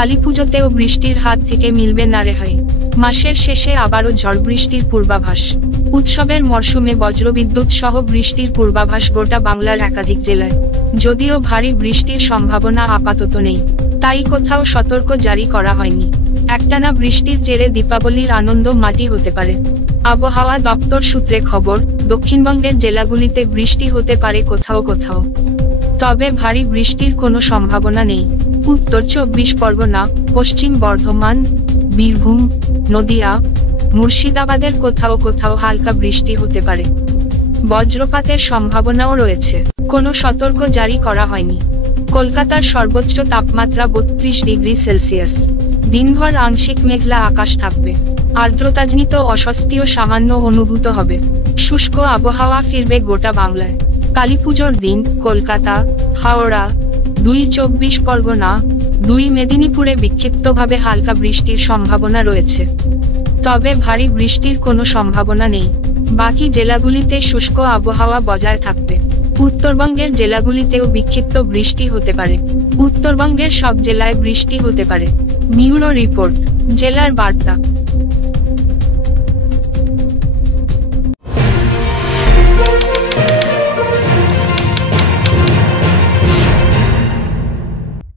কালীপুজোতেও বৃষ্টির হাত থেকে মিলবে না রেহাই। মাসের শেষে আবারও ঝড় বৃষ্টির পূর্বাভাস। উৎসবের মরশুমে বজ্রবিদ্যুৎ সহ বৃষ্টির পূর্বাভাস গোটা বাংলার একাধিক জেলায়। যদিও ভারী বৃষ্টির সম্ভাবনা আপাতত নেই, তাই কোথাও সতর্ক জারি করা হয়নি। একটানা বৃষ্টির জেরে দীপাবলির আনন্দ মাটি হতে পারে। আবহাওয়া দপ্তর সূত্রে খবর, দক্ষিণবঙ্গের জেলাগুলিতে বৃষ্টি হতে পারে কোথাও কোথাও, তবে ভারী বৃষ্টির কোনো সম্ভাবনা নেই। উত্তর 24 পরগনা, পশ্চিম বর্ধমান, বীরভূম, নদিয়া, মুর্শিদাবাদের কোথাও কোথাও হালকা বৃষ্টি হতে পারে। বজ্রপাতের সম্ভাবনাও রয়েছে। কোনো সতর্ক জারি করা হয়নি। কলকাতার সর্বোচ্চ তাপমাত্রা 32 ডিগ্রি সেলসিয়াস। দিনভর আংশিক মেঘলা আকাশ থাকবে। আর্দ্রতাজনিত অস্বস্তিও সামান্য অনুভূত হবে। শুষ্ক আবহাওয়া ফিরবে গোটা বাংলায়। কালীপুজোর দিন কলকাতা, হাওড়া, 24 পরগনা, 2 মেদিনীপুরে বিক্ষিপ্তভাবে হালকা বৃষ্টির সম্ভাবনা রয়েছে, তবে ভারী বৃষ্টির কোনো সম্ভাবনা নেই। বাকি জেলাগুলিতে শুষ্ক আবহাওয়া বজায় থাকবে। উত্তরবঙ্গের জেলাগুলিতেও বিক্ষিপ্ত বৃষ্টি হতে পারে। উত্তরবঙ্গের সব জেলায় বৃষ্টি হতে পারে। ব্যুরো রিপোর্ট, জেলার বার্তা।